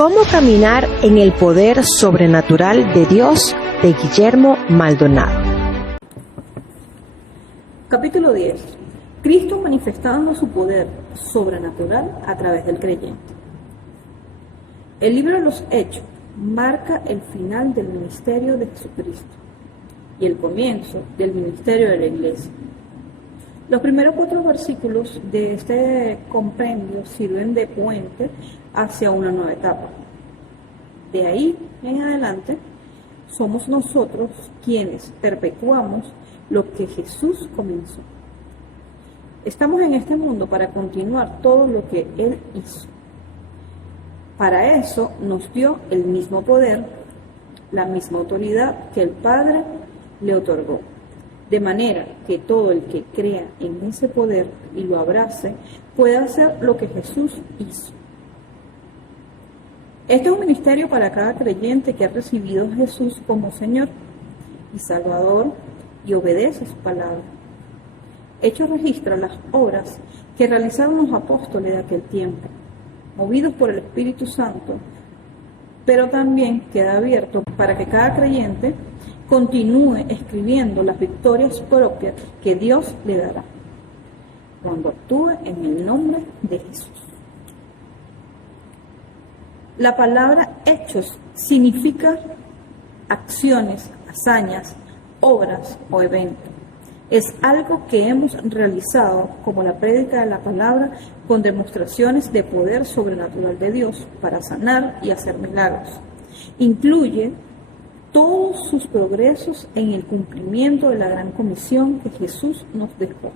¿Cómo caminar en el poder sobrenatural de Dios? De Guillermo Maldonado. Capítulo 10. Cristo manifestando su poder sobrenatural a través del creyente. El libro de los Hechos marca el final del ministerio de Jesucristo y el comienzo del ministerio de la Iglesia. Los primeros 4 versículos de este compendio sirven de puente hacia una nueva etapa. De ahí en adelante, somos nosotros quienes perpetuamos lo que Jesús comenzó. Estamos en este mundo para continuar todo lo que Él hizo. Para eso nos dio el mismo poder, la misma autoridad que el Padre le otorgó. De manera que todo el que crea en ese poder y lo abrace, puede hacer lo que Jesús hizo. Este es un ministerio para cada creyente que ha recibido a Jesús como Señor y Salvador y obedece su palabra. Hechos registra las obras que realizaron los apóstoles de aquel tiempo, movidos por el Espíritu Santo, pero también queda abierto para que cada creyente continúe escribiendo las victorias propias que Dios le dará cuando actúe en el nombre de Jesús. La palabra hechos significa acciones, hazañas, obras o eventos. Es algo que hemos realizado, como la prédica de la palabra, con demostraciones de poder sobrenatural de Dios para sanar y hacer milagros. Incluye todos sus progresos en el cumplimiento de la gran comisión que Jesús nos dejó.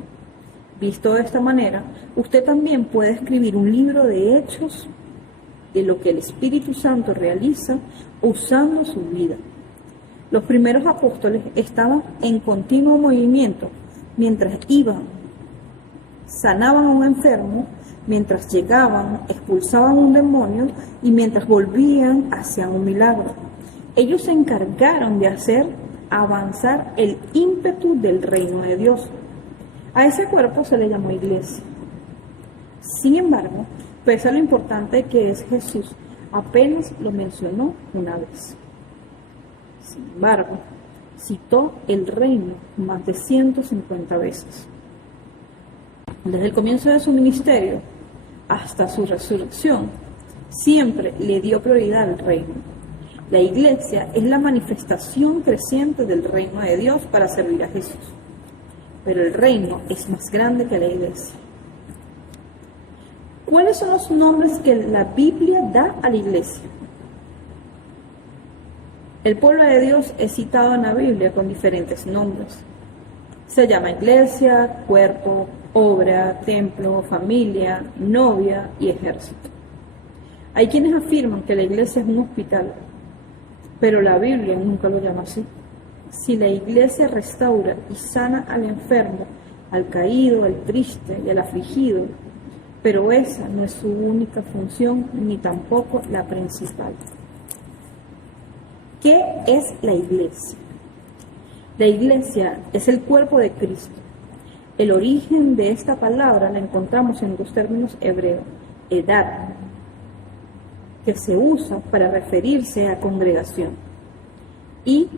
Visto de esta manera, usted también puede escribir un libro de hechos de lo que el Espíritu Santo realiza usando su vida. Los primeros apóstoles estaban en continuo movimiento mientras iban, sanaban a un enfermo, mientras llegaban, expulsaban un demonio y mientras volvían hacia un milagro. Ellos se encargaron de hacer avanzar el ímpetu del reino de Dios. A ese cuerpo se le llamó iglesia. Sin embargo, pese a lo importante que es Jesús, apenas lo mencionó una vez. Sin embargo, citó el reino más de 150 veces. Desde el comienzo de su ministerio hasta su resurrección, siempre le dio prioridad al reino. La iglesia es la manifestación creciente del reino de Dios para servir a Jesús. Pero el reino es más grande que la iglesia. ¿Cuáles son los nombres que la Biblia da a la iglesia? El pueblo de Dios es citado en la Biblia con diferentes nombres. Se llama iglesia, cuerpo, obra, templo, familia, novia y ejército. Hay quienes afirman que la iglesia es un hospital, pero la Biblia nunca lo llama así. Si la iglesia restaura y sana al enfermo, al caído, al triste y al afligido, pero esa no es su única función ni tampoco la principal. ¿Qué es la iglesia? La iglesia es el cuerpo de Cristo. El origen de esta palabra la encontramos en 2 términos hebreos: edad, que se usa para referirse a congregación, y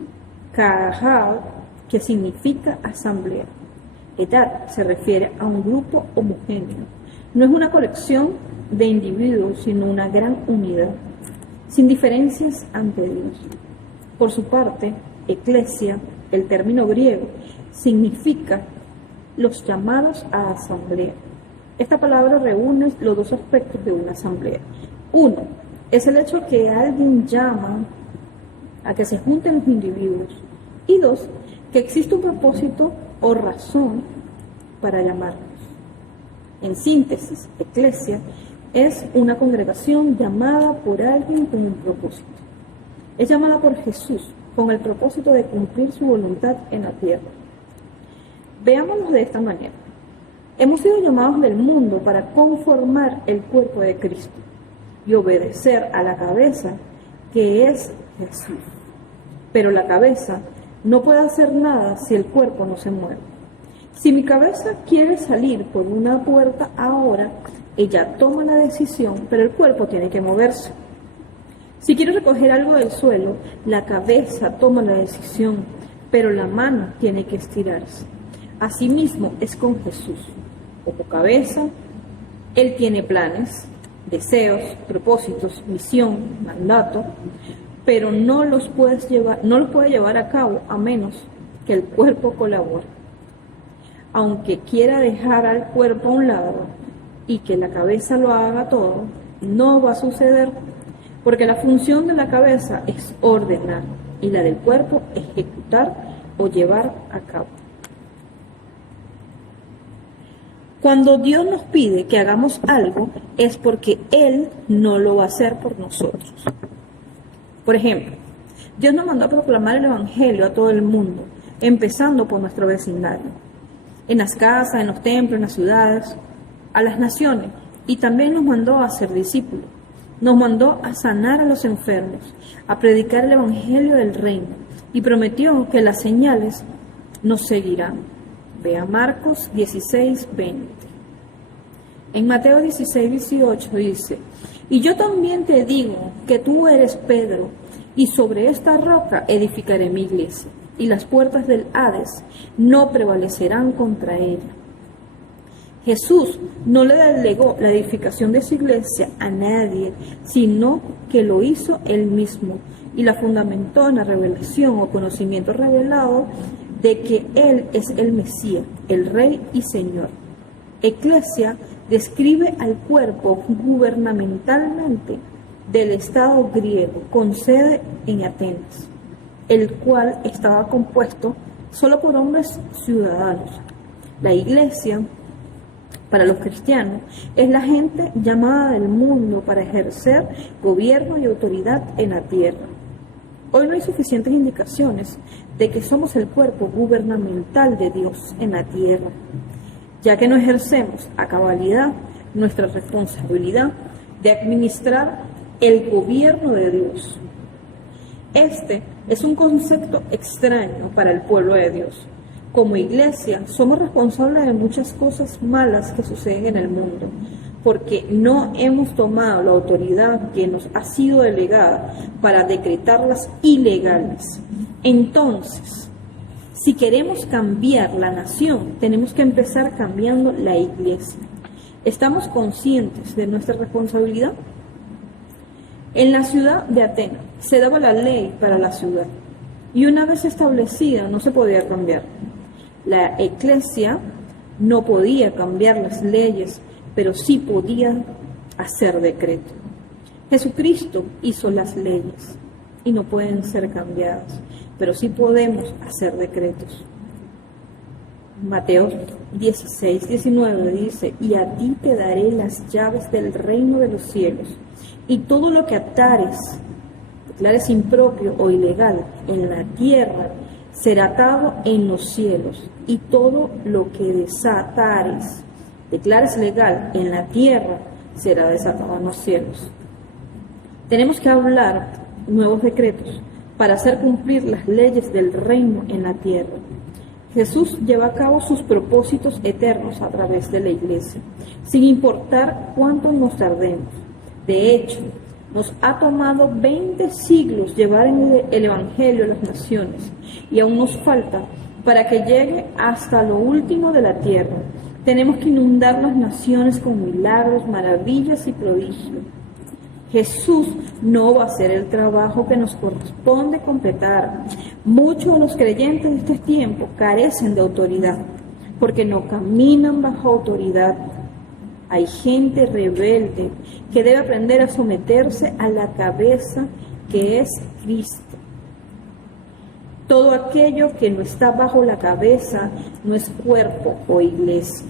kahal, que significa asamblea. Edad se refiere a un grupo homogéneo. No es una colección de individuos, sino una gran unidad, sin diferencias ante Dios. Por su parte, eclesia, el término griego, significa los llamados a asamblea. Esta palabra reúne los 2 aspectos de una asamblea. Uno, es el hecho que alguien llama a que se junten los individuos. Y 2, que existe un propósito o razón para llamarlos. En síntesis, eclesia es una congregación llamada por alguien con un propósito. Es llamada por Jesús con el propósito de cumplir su voluntad en la tierra. Veámoslo de esta manera. Hemos sido llamados del mundo para conformar el cuerpo de Cristo y obedecer a la cabeza, que es Jesús. Pero la cabeza no puede hacer nada si el cuerpo no se mueve. Si mi cabeza quiere salir por una puerta ahora, ella toma la decisión, pero el cuerpo tiene que moverse. Si quiero recoger algo del suelo, la cabeza toma la decisión, pero la mano tiene que estirarse. Asimismo es con Jesús. Como cabeza, Él tiene planes, deseos, propósitos, misión, mandato, pero no los puede llevar a cabo a menos que el cuerpo colabore. Aunque quiera dejar al cuerpo a un lado y que la cabeza lo haga todo, no va a suceder, porque la función de la cabeza es ordenar y la del cuerpo ejecutar o llevar a cabo. Cuando Dios nos pide que hagamos algo, es porque Él no lo va a hacer por nosotros. Por ejemplo, Dios nos mandó a proclamar el Evangelio a todo el mundo, empezando por nuestro vecindario, en las casas, en los templos, en las ciudades, a las naciones, y también nos mandó a ser discípulos. Nos mandó a sanar a los enfermos, a predicar el Evangelio del Reino, y prometió que las señales nos seguirán. Vea Marcos 16:20. En Mateo 16:18 dice: y yo también te digo que tú eres Pedro, y sobre esta roca edificaré mi iglesia, y las puertas del Hades no prevalecerán contra ella. Jesús no le delegó la edificación de su iglesia a nadie, sino que lo hizo Él mismo, y la fundamentó en la revelación o conocimiento revelado de que Él es el Mesías, el Rey y Señor. Eclesia describe al cuerpo gubernamentalmente del Estado griego, con sede en Atenas, el cual estaba compuesto solo por hombres ciudadanos. La Iglesia, para los cristianos, es la gente llamada del mundo para ejercer gobierno y autoridad en la tierra. Hoy no hay suficientes indicaciones de que somos el cuerpo gubernamental de Dios en la tierra, ya que no ejercemos a cabalidad nuestra responsabilidad de administrar el gobierno de Dios. Este es un concepto extraño para el pueblo de Dios. Como iglesia, somos responsables de muchas cosas malas que suceden en el mundo, porque no hemos tomado la autoridad que nos ha sido delegada para decretarlas ilegales. Entonces, si queremos cambiar la nación, tenemos que empezar cambiando la iglesia. ¿Estamos conscientes de nuestra responsabilidad? En la ciudad de Atenas se daba la ley para la ciudad, y una vez establecida no se podía cambiar. La Eclesia no podía cambiar las leyes, pero sí podía hacer decreto. Jesucristo hizo las leyes y no pueden ser cambiadas, pero sí podemos hacer decretos. Mateo 16:19 dice: y a ti te daré las llaves del reino de los cielos, y todo lo que atares, declares impropio o ilegal en la tierra, será atado en los cielos, y todo lo que desatares, declares legal en la tierra, será desatado en los cielos. Tenemos que hablar nuevos decretos para hacer cumplir las leyes del reino en la tierra. Jesús lleva a cabo sus propósitos eternos a través de la iglesia, sin importar cuánto nos tardemos. De hecho, nos ha tomado 20 siglos llevar el Evangelio a las naciones, y aún nos falta para que llegue hasta lo último de la tierra. Tenemos que inundar las naciones con milagros, maravillas y prodigios. Jesús no va a hacer el trabajo que nos corresponde completar. Muchos de los creyentes de este tiempo carecen de autoridad, porque no caminan bajo autoridad. Hay gente rebelde que debe aprender a someterse a la cabeza que es Cristo. Todo aquello que no está bajo la cabeza no es cuerpo o iglesia.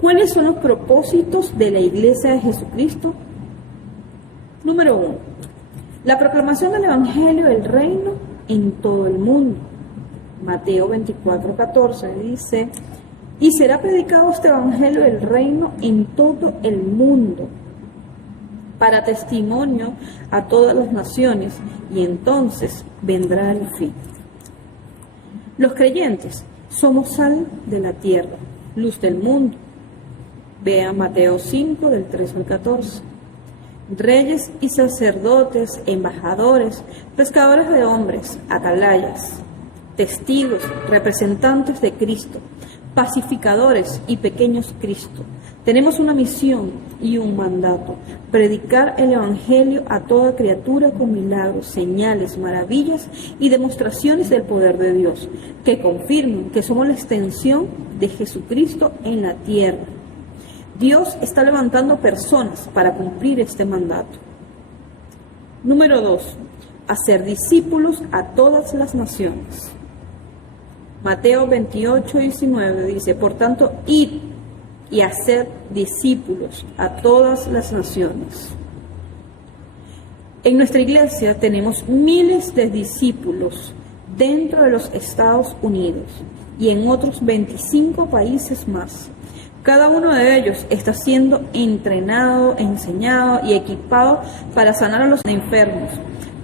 ¿Cuáles son los propósitos de la Iglesia de Jesucristo? Número 1. La proclamación del Evangelio del Reino en todo el mundo. Mateo 24:14 dice: y será predicado este Evangelio del Reino en todo el mundo, para testimonio a todas las naciones, y entonces vendrá el fin. Los creyentes somos sal de la tierra, luz del mundo. Vea Mateo 5, del 3 al 14. reyes y sacerdotes, embajadores, pescadores de hombres, atalayas, testigos, representantes de Cristo, pacificadores y pequeños Cristo. Tenemos una misión y un mandato: predicar el Evangelio a toda criatura con milagros, señales, maravillas y demostraciones del poder de Dios, que confirmen que somos la extensión de Jesucristo en la tierra. Dios está levantando personas para cumplir este mandato. Número 2. Hacer discípulos a todas las naciones. Mateo 28:19 dice: por tanto, id y hacer discípulos a todas las naciones. En nuestra iglesia tenemos miles de discípulos dentro de los Estados Unidos y en otros 25 países más. Cada uno de ellos está siendo entrenado, enseñado y equipado para sanar a los enfermos,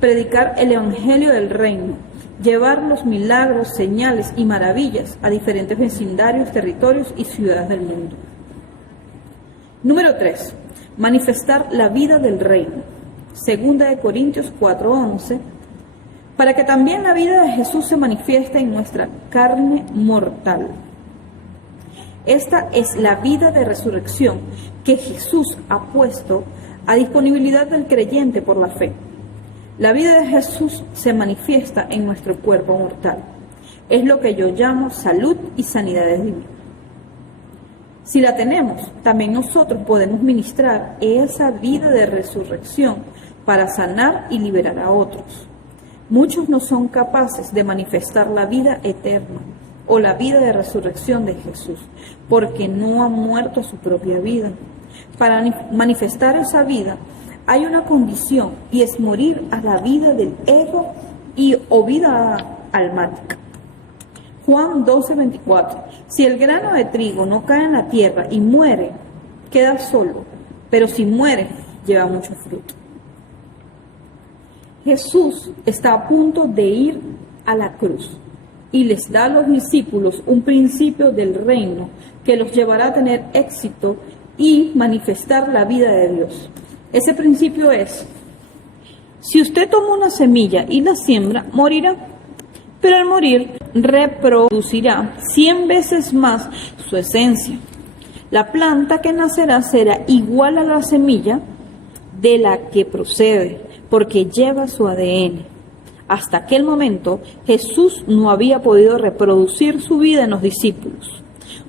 predicar el Evangelio del Reino, llevar los milagros, señales y maravillas a diferentes vecindarios, territorios y ciudades del mundo. Número 3. Manifestar la vida del reino. 2 Corintios 4:11. Para que también la vida de Jesús se manifieste en nuestra carne mortal. Esta es la vida de resurrección que Jesús ha puesto a disponibilidad del creyente por la fe. La vida de Jesús se manifiesta en nuestro cuerpo mortal. Es lo que yo llamo salud y sanidad divina. Si la tenemos, también nosotros podemos ministrar esa vida de resurrección para sanar y liberar a otros. Muchos no son capaces de manifestar la vida eterna o la vida de resurrección de Jesús, porque no han muerto su propia vida. Para manifestar esa vida hay una condición, y es morir a la vida del ego o vida almática. Juan 12:24. Si el grano de trigo no cae en la tierra y muere, queda solo, pero si muere, lleva mucho fruto. Jesús está a punto de ir a la cruz y les da a los discípulos un principio del reino que los llevará a tener éxito y manifestar la vida de Dios. Ese principio es: si usted toma una semilla y la siembra, morirá, pero al morir reproducirá 100 veces más su esencia. La planta que nacerá será igual a la semilla de la que procede, porque lleva su ADN. Hasta aquel momento, Jesús no había podido reproducir su vida en los discípulos.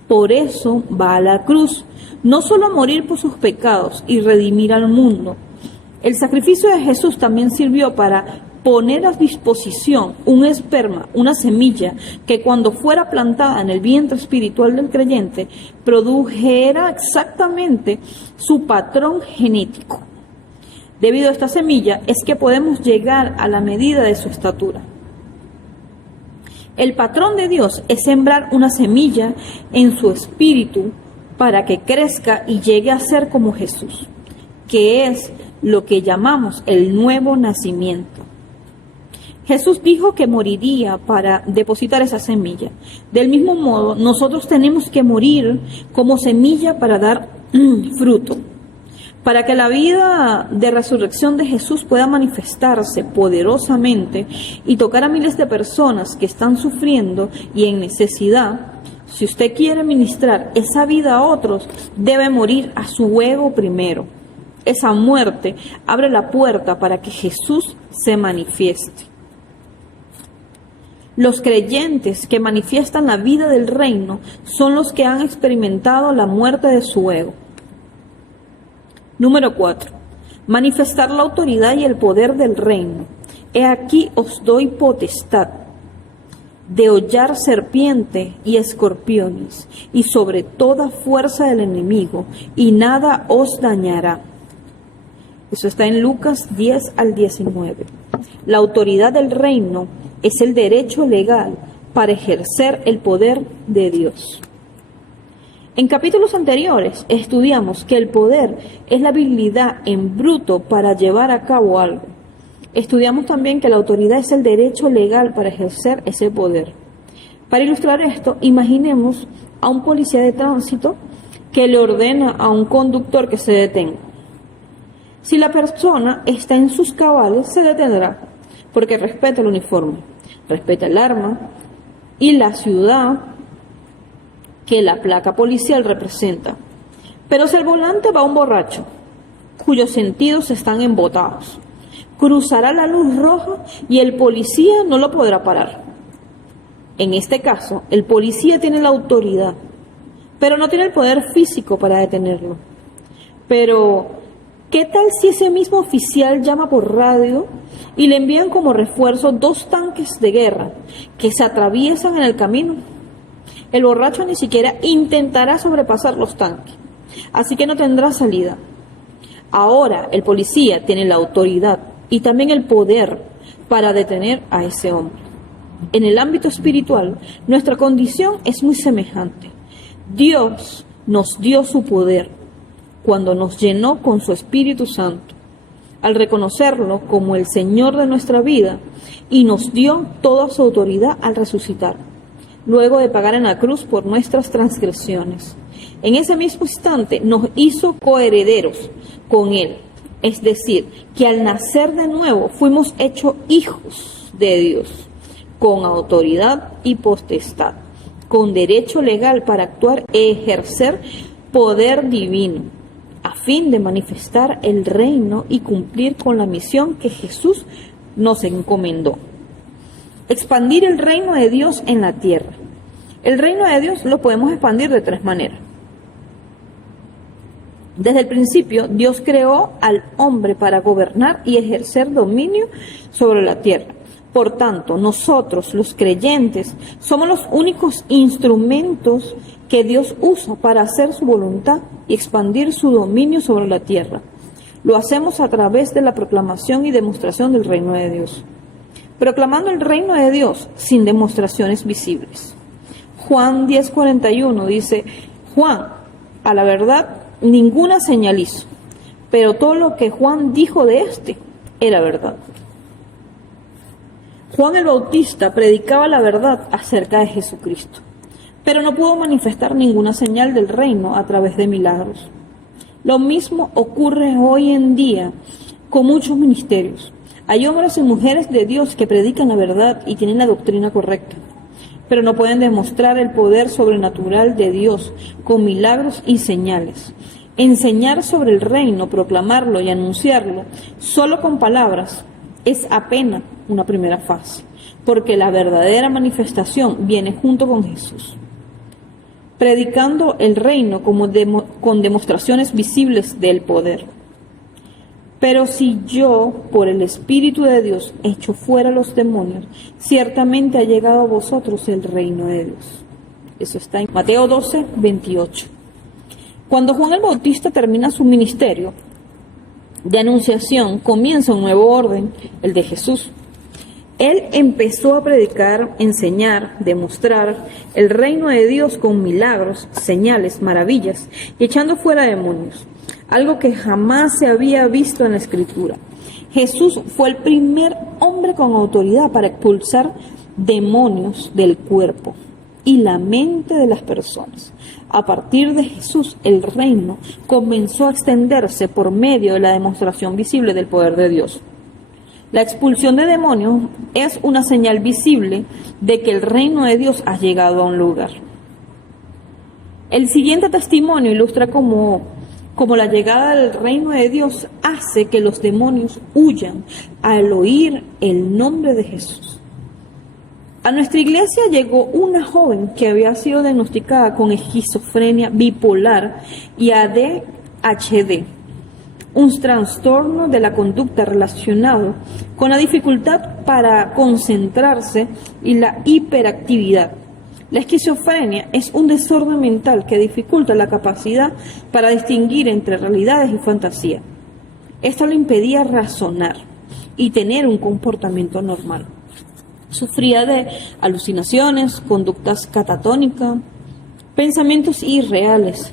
Por eso va a la cruz, no solo a morir por sus pecados y redimir al mundo. El sacrificio de Jesús también sirvió para poner a disposición un esperma, una semilla, que cuando fuera plantada en el vientre espiritual del creyente, produjera exactamente su patrón genético. Debido a esta semilla es que podemos llegar a la medida de su estatura. El patrón de Dios es sembrar una semilla en su espíritu para que crezca y llegue a ser como Jesús, que es lo que llamamos el nuevo nacimiento. Jesús dijo que moriría para depositar esa semilla. Del mismo modo, nosotros tenemos que morir como semilla para dar fruto. Para que la vida de resurrección de Jesús pueda manifestarse poderosamente y tocar a miles de personas que están sufriendo y en necesidad, si usted quiere ministrar esa vida a otros, debe morir a su ego primero. Esa muerte abre la puerta para que Jesús se manifieste. Los creyentes que manifiestan la vida del reino son los que han experimentado la muerte de su ego. Número 4. Manifestar la autoridad y el poder del reino. He aquí os doy potestad de hollar serpiente y escorpiones, y sobre toda fuerza del enemigo, y nada os dañará. Eso está en Lucas 10-19. La autoridad del reino es el derecho legal para ejercer el poder de Dios. En capítulos anteriores estudiamos que el poder es la habilidad en bruto para llevar a cabo algo. Estudiamos también que la autoridad es el derecho legal para ejercer ese poder. Para ilustrar esto, imaginemos a un policía de tránsito que le ordena a un conductor que se detenga. Si la persona está en sus cabales, se detendrá, porque respeta el uniforme, respeta el arma y la ciudad que la placa policial representa. Pero si al volante va un borracho, cuyos sentidos están embotados, cruzará la luz roja y el policía no lo podrá parar. En este caso, el policía tiene la autoridad, pero no tiene el poder físico para detenerlo. Pero, ¿qué tal si ese mismo oficial llama por radio y le envían como refuerzo 2 tanques de guerra que se atraviesan en el camino? El borracho ni siquiera intentará sobrepasar los tanques, así que no tendrá salida. Ahora el policía tiene la autoridad y también el poder para detener a ese hombre. En el ámbito espiritual, nuestra condición es muy semejante. Dios nos dio su poder cuando nos llenó con su Espíritu Santo, al reconocerlo como el Señor de nuestra vida, y nos dio toda su autoridad al resucitar, luego de pagar en la cruz por nuestras transgresiones. En ese mismo instante nos hizo coherederos con Él, es decir, que al nacer de nuevo fuimos hechos hijos de Dios, con autoridad y potestad, con derecho legal para actuar e ejercer poder divino, a fin de manifestar el reino y cumplir con la misión que Jesús nos encomendó. Expandir el reino de Dios en la tierra. El reino de Dios lo podemos expandir de 3 maneras. Desde el principio, Dios creó al hombre para gobernar y ejercer dominio sobre la tierra. Por tanto, nosotros, los creyentes, somos los únicos instrumentos que Dios usa para hacer su voluntad y expandir su dominio sobre la tierra. Lo hacemos a través de la proclamación y demostración del reino de Dios. Proclamando el reino de Dios sin demostraciones visibles. Juan 10:41 dice: Juan, a la verdad, ninguna señal hizo, pero todo lo que Juan dijo de éste era verdad. Juan el Bautista predicaba la verdad acerca de Jesucristo, pero no pudo manifestar ninguna señal del reino a través de milagros. Lo mismo ocurre hoy en día con muchos ministerios. Hay hombres y mujeres de Dios que predican la verdad y tienen la doctrina correcta, pero no pueden demostrar el poder sobrenatural de Dios con milagros y señales. Enseñar sobre el reino, proclamarlo y anunciarlo solo con palabras es apenas una primera fase, porque la verdadera manifestación viene junto con Jesús. Predicando el reino con demostraciones visibles del poder. Pero si yo, por el Espíritu de Dios, echo fuera los demonios, ciertamente ha llegado a vosotros el reino de Dios. Eso está en Mateo 12:28. Cuando Juan el Bautista termina su ministerio de anunciación, comienza un nuevo orden, el de Jesús. Él empezó a predicar, enseñar, demostrar el reino de Dios con milagros, señales, maravillas y echando fuera demonios, algo que jamás se había visto en la Escritura. Jesús fue el primer hombre con autoridad para expulsar demonios del cuerpo y la mente de las personas. A partir de Jesús, el reino comenzó a extenderse por medio de la demostración visible del poder de Dios. La expulsión de demonios es una señal visible de que el reino de Dios ha llegado a un lugar. El siguiente testimonio ilustra cómo la llegada del reino de Dios hace que los demonios huyan al oír el nombre de Jesús. A nuestra iglesia llegó una joven que había sido diagnosticada con esquizofrenia bipolar y ADHD, un trastorno de la conducta relacionado con la dificultad para concentrarse y la hiperactividad. La esquizofrenia es un desorden mental que dificulta la capacidad para distinguir entre realidades y fantasía. Esto le impedía razonar y tener un comportamiento normal. Sufría de alucinaciones, conductas catatónicas, pensamientos irreales.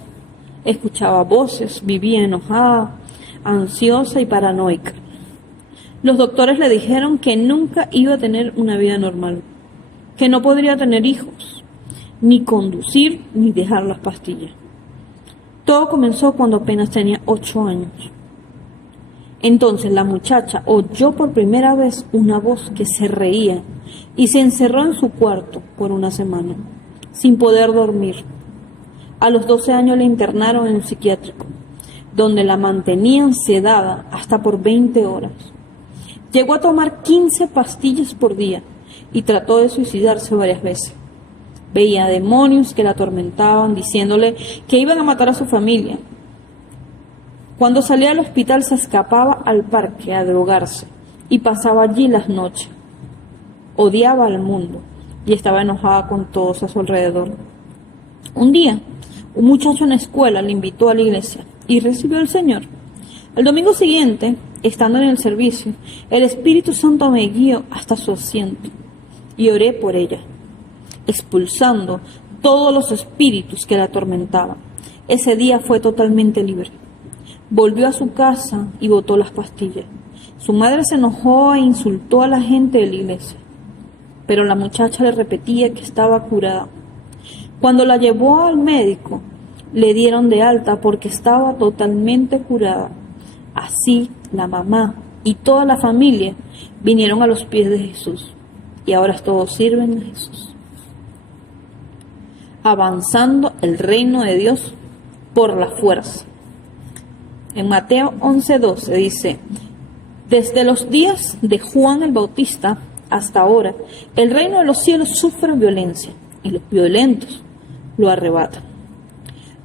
Escuchaba voces, vivía enojada, ansiosa y paranoica. Los doctores le dijeron que nunca iba a tener una vida normal, que no podría tener hijos, ni conducir, ni dejar las pastillas. Todo comenzó cuando apenas tenía 8 años. Entonces la muchacha oyó por primera vez una voz que se reía y se encerró en su cuarto por una semana, sin poder dormir. A los 12 años la internaron en un psiquiátrico, donde la mantenían sedada hasta por 20 horas. Llegó a tomar 15 pastillas por día y trató de suicidarse varias veces. Veía demonios que la atormentaban, diciéndole que iban a matar a su familia. Cuando salía del hospital se escapaba al parque a drogarse y pasaba allí las noches. Odiaba al mundo y estaba enojada con todos a su alrededor. Un día, un muchacho en la escuela le invitó a la iglesia y recibió al Señor. El domingo siguiente, estando en el servicio, el Espíritu Santo me guió hasta su asiento y oré por ella, expulsando todos los espíritus que la atormentaban. Ese día fue totalmente libre. Volvió a su casa y botó las pastillas. Su madre se enojó e insultó a la gente de la iglesia, pero la muchacha le repetía que estaba curada. Cuando la llevó al médico, le dieron de alta porque estaba totalmente curada. Así, la mamá y toda la familia vinieron a los pies de Jesús y ahora todos sirven a Jesús. Avanzando el reino de Dios por la fuerza. En Mateo 11:12 dice: desde los días de Juan el Bautista hasta ahora, el reino de los cielos sufre violencia y los violentos lo arrebatan.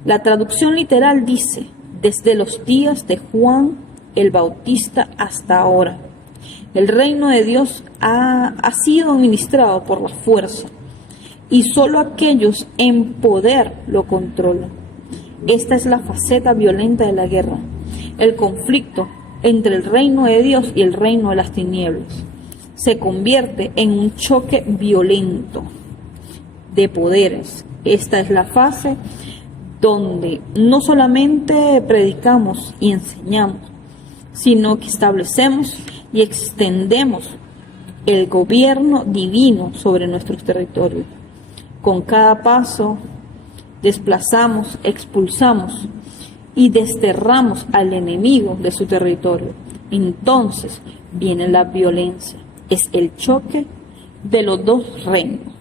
La traducción literal dice: desde los días de Juan el Bautista hasta ahora. El reino de Dios ha sido administrado por la fuerza y solo aquellos en poder lo controlan. Esta es la faceta violenta de la guerra, el conflicto entre el reino de Dios y el reino de las tinieblas. Se convierte en un choque violento de poderes. Esta es la fase donde no solamente predicamos y enseñamos, sino que establecemos y extendemos el gobierno divino sobre nuestros territorios. Con cada paso desplazamos, expulsamos y desterramos al enemigo de su territorio. Entonces viene la violencia. Es el choque de los dos reinos.